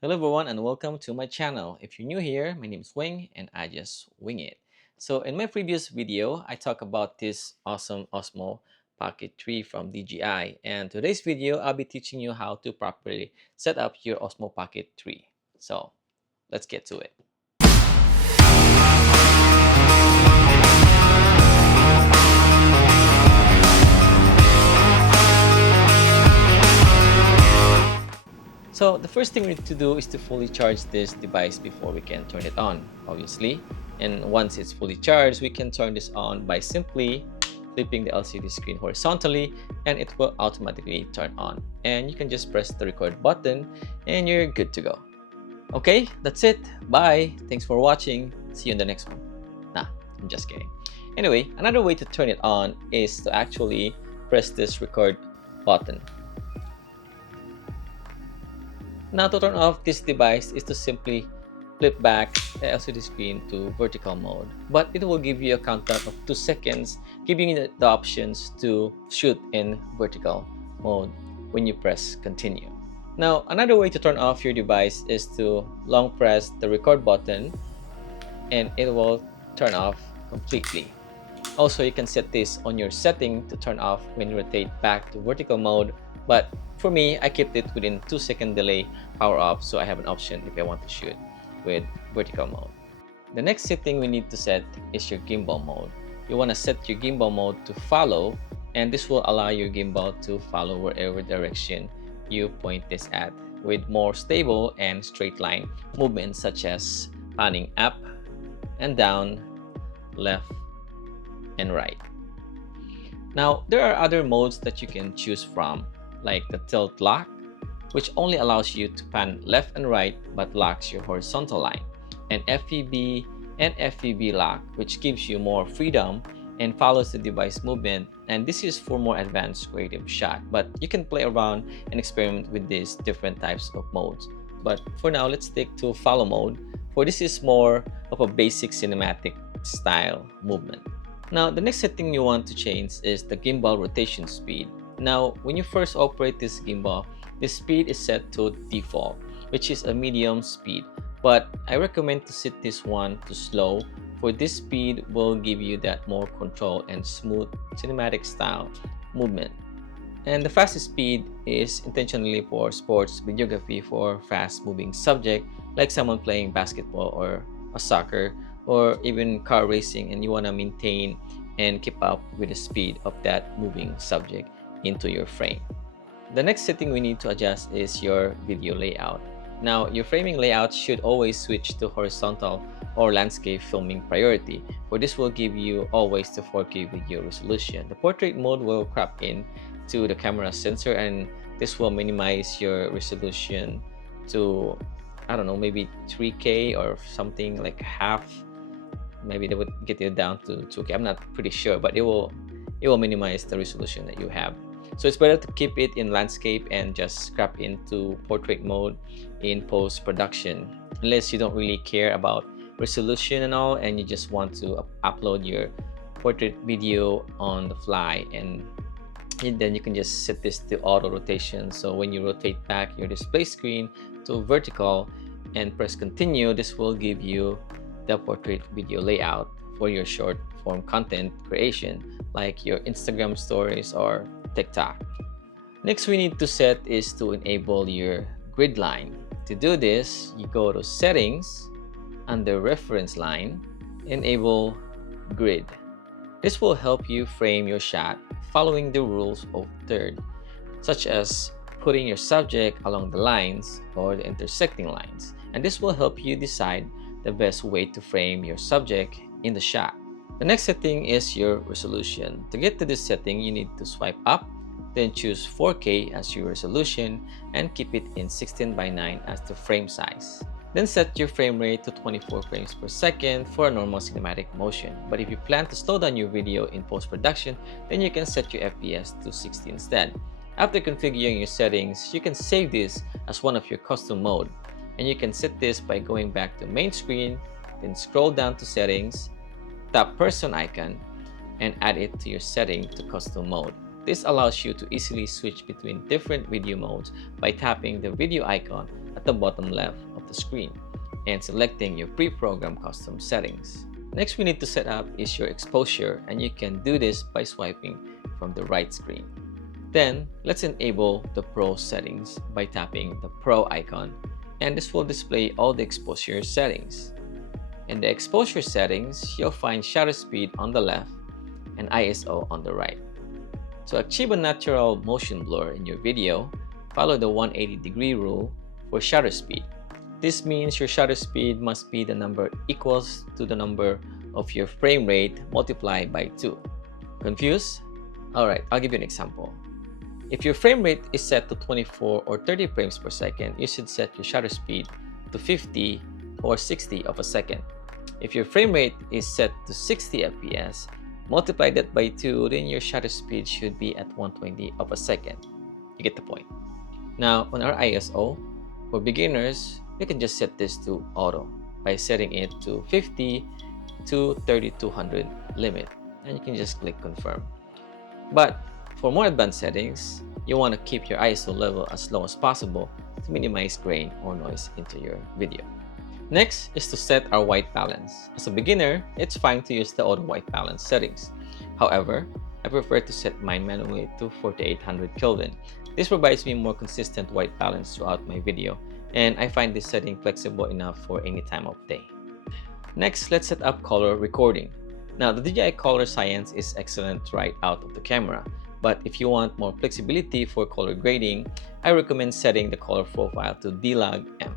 Hello everyone and welcome to my channel. If you're new here, my name is Wing and I just wing it. So in my previous video, I talked about this awesome Osmo Pocket 3 from DJI, and today's video, I'll be teaching you how to properly set up your Osmo Pocket 3. So let's get to it. So the first thing we need to do is to fully charge this device before we can turn it on, obviously. And once it's fully charged, we can turn this on by simply flipping the LCD screen horizontally, and it will automatically turn on. And you can just press the record button and you're good to go. Okay, that's it. Bye. Thanks for watching. See you in the next one. Nah, I'm just kidding. Anyway, another way to turn it on is to actually press this record button. Now to turn off this device is to simply flip back the LCD screen to vertical mode, but it will give you a countdown of 2 seconds, giving you the options to shoot in vertical mode when you press continue. Now another way to turn off your device is to long press the record button and it will turn off completely. Also, you can set this on your setting to turn off when you rotate back to vertical mode, but for me, I kept it within 2-second delay power off, so I have an option if I want to shoot with vertical mode. The next setting we need to set is your gimbal mode. You want to set your gimbal mode to follow, and this will allow your gimbal to follow wherever direction you point this at, with more stable and straight line movements such as panning up and down, left and right. Now, there are other modes that you can choose from, like the tilt lock, which only allows you to pan left and right but locks your horizontal line, and FPV and FPV lock, which gives you more freedom and follows the device movement, and this is for more advanced creative shot, but you can play around and experiment with these different types of modes. But for now, let's stick to follow mode, for this is more of a basic cinematic style movement. Now, the next setting you want to change is the gimbal rotation speed. Now, when you first operate this gimbal, the speed is set to default, which is a medium speed, but I recommend to set this one to slow, for this speed will give you that more control and smooth cinematic style movement. And the fastest speed is intentionally for sports videography for fast moving subject like someone playing basketball or a soccer or even car racing, and you want to maintain and keep up with the speed of that moving subject into your frame. The next setting we need to adjust is your video layout. Now, your framing layout should always switch to horizontal or landscape filming priority, for this will give you always the 4K video resolution. The portrait mode will crop in to the camera sensor, and this will minimize your resolution to, I don't know, maybe 3K or something like half. Maybe they would get it down to 2K. I'm not pretty sure, but it will minimize the resolution that you have. So it's better to keep it in landscape and just scrap into portrait mode in post-production, unless you don't really care about resolution and all, and you just want to upload your portrait video on the fly, and then you can just set this to auto rotation. So when you rotate back your display screen to vertical and press continue, this will give you the portrait video layout for your short form content creation like your Instagram stories or TikTok. Next we need to set is to enable your grid line. To do this, you go to settings, under reference line, enable grid. This will help you frame your shot following the rules of third, such as putting your subject along the lines or the intersecting lines, and this will help you decide the best way to frame your subject in the shot. The next setting is your resolution. To get to this setting, you need to swipe up, then choose 4K as your resolution and keep it in 16:9 as the frame size. Then set your frame rate to 24 frames per second for a normal cinematic motion. But if you plan to slow down your video in post-production, then you can set your FPS to 60 instead. After configuring your settings, you can save this as one of your custom mode. And you can set this by going back to main screen, then scroll down to settings, tap person icon, and add it to your setting to custom mode. This allows you to easily switch between different video modes by tapping the video icon at the bottom left of the screen and selecting your pre-programmed custom settings. Next we need to set up is your exposure, and you can do this by swiping from the right screen. Then let's enable the Pro settings by tapping the Pro icon, and this will display all the exposure settings. In the exposure settings, you'll find shutter speed on the left and ISO on the right. To achieve a natural motion blur in your video, follow the 180-degree rule for shutter speed. This means your shutter speed must be the number equals to the number of your frame rate multiplied by 2. Confused? Alright, I'll give you an example. If your frame rate is set to 24 or 30 frames per second, you should set your shutter speed to 50 or 60 of a second. If your frame rate is set to 60 fps, multiply that by 2, then your shutter speed should be at 120 of a second. You get the point. Now, on our ISO, for beginners, we can just set this to auto by setting it to 50 to 3200 limit, and you can just click confirm. But for more advanced settings, you want to keep your ISO level as low as possible to minimize grain or noise into your video. Next is to set our white balance. As a beginner, it's fine to use the auto white balance settings. However, I prefer to set mine manually to 4800 Kelvin. This provides me more consistent white balance throughout my video, and I find this setting flexible enough for any time of day. Next, let's set up color recording. Now, the DJI Color Science is excellent right out of the camera, but if you want more flexibility for color grading, I recommend setting the color profile to D-Log-M.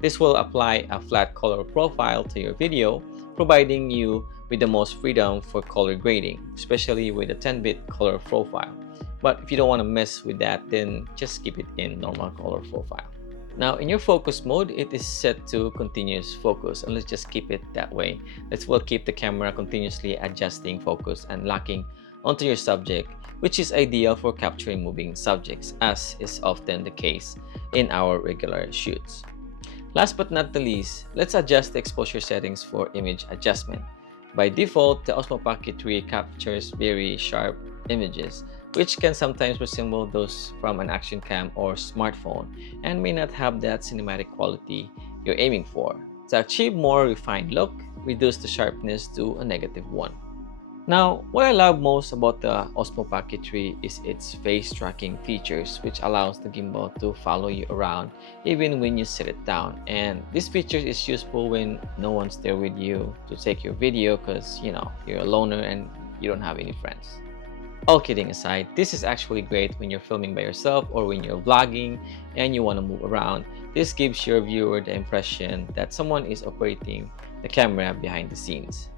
This will apply a flat color profile to your video, providing you with the most freedom for color grading, especially with a 10-bit color profile. But if you don't want to mess with that, then just keep it in normal color profile. Now, in your focus mode, it is set to continuous focus, and let's just keep it that way. This will keep the camera continuously adjusting focus and locking onto your subject, which is ideal for capturing moving subjects, as is often the case in our regular shoots. Last but not the least, let's adjust the exposure settings for image adjustment. By default, the Osmo Pocket 3 captures very sharp images, which can sometimes resemble those from an action cam or smartphone and may not have that cinematic quality you're aiming for. To achieve more refined look, reduce the sharpness to a -1. Now, what I love most about the Osmo Pocket 3 is its face tracking features, which allows the gimbal to follow you around even when you set it down. And this feature is useful when no one's there with you to take your video because, you're a loner and you don't have any friends. All kidding aside, this is actually great when you're filming by yourself or when you're vlogging and you want to move around. This gives your viewer the impression that someone is operating the camera behind the scenes.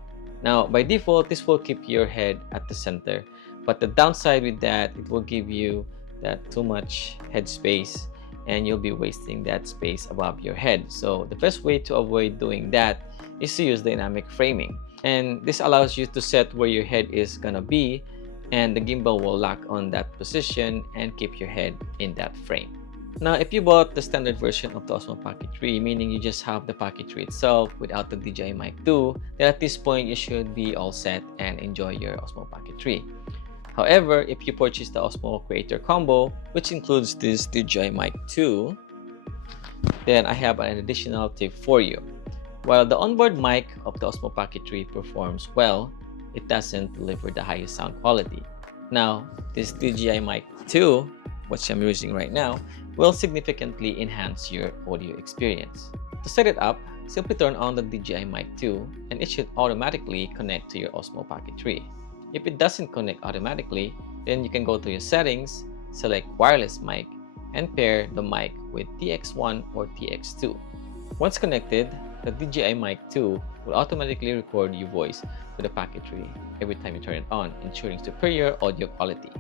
Now, by default, this will keep your head at the center, but the downside with that, it will give you that too much head space and you'll be wasting that space above your head. So the best way to avoid doing that is to use dynamic framing. And this allows you to set where your head is gonna be, and the gimbal will lock on that position and keep your head in that frame. Now, if you bought the standard version of the Osmo Pocket 3, meaning you just have the Pocket 3 itself without the DJI Mic 2, then at this point you should be all set and enjoy your Osmo Pocket 3. However, if you purchase the Osmo Creator Combo, which includes this DJI Mic 2, then I have an additional tip for you. While the onboard mic of the Osmo Pocket 3 performs well, it doesn't deliver the highest sound quality. Now, this DJI Mic 2, which I'm using right now, will significantly enhance your audio experience. To set it up, simply turn on the DJI Mic 2 and it should automatically connect to your Osmo Pocket 3. If it doesn't connect automatically, then you can go to your settings, select wireless mic, and pair the mic with TX1 or TX2. Once connected, the DJI Mic 2 will automatically record your voice to the Pocket 3 every time you turn it on, ensuring superior audio quality.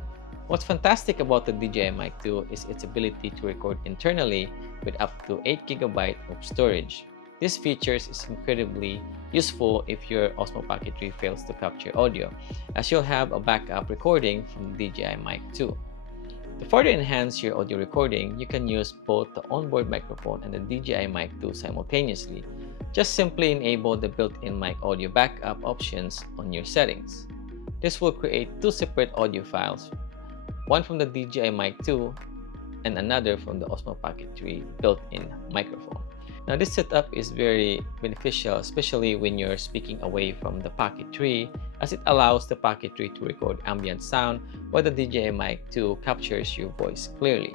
What's fantastic about the DJI Mic 2 is its ability to record internally with up to 8 GB of storage. This feature is incredibly useful if your Osmo Pocket 3 fails to capture audio, as you'll have a backup recording from the DJI Mic 2. To further enhance your audio recording, you can use both the onboard microphone and the DJI Mic 2 simultaneously. Just simply enable the built-in mic audio backup options on your settings. This will create two separate audio files, one from the DJI Mic 2 and another from the Osmo Pocket 3 built-in microphone. Now this setup is very beneficial, especially when you're speaking away from the Pocket 3, as it allows the Pocket 3 to record ambient sound while the DJI Mic 2 captures your voice clearly.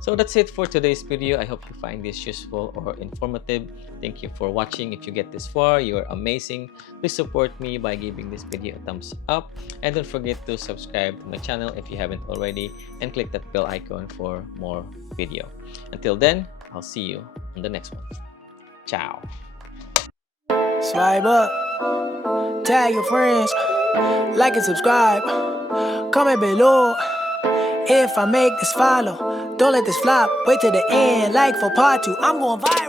So that's it for today's video. I hope you find this useful or informative. Thank you for watching. If you get this far, you're amazing. Please support me by giving this video a thumbs up. And don't forget to subscribe to my channel if you haven't already, and click that bell icon for more video. Until then, I'll see you on the next one. Ciao. Swipe up, tag your friends, like and subscribe, comment below. If I make this follow, don't let this flop, wait till the end, like for part 2, I'm going viral.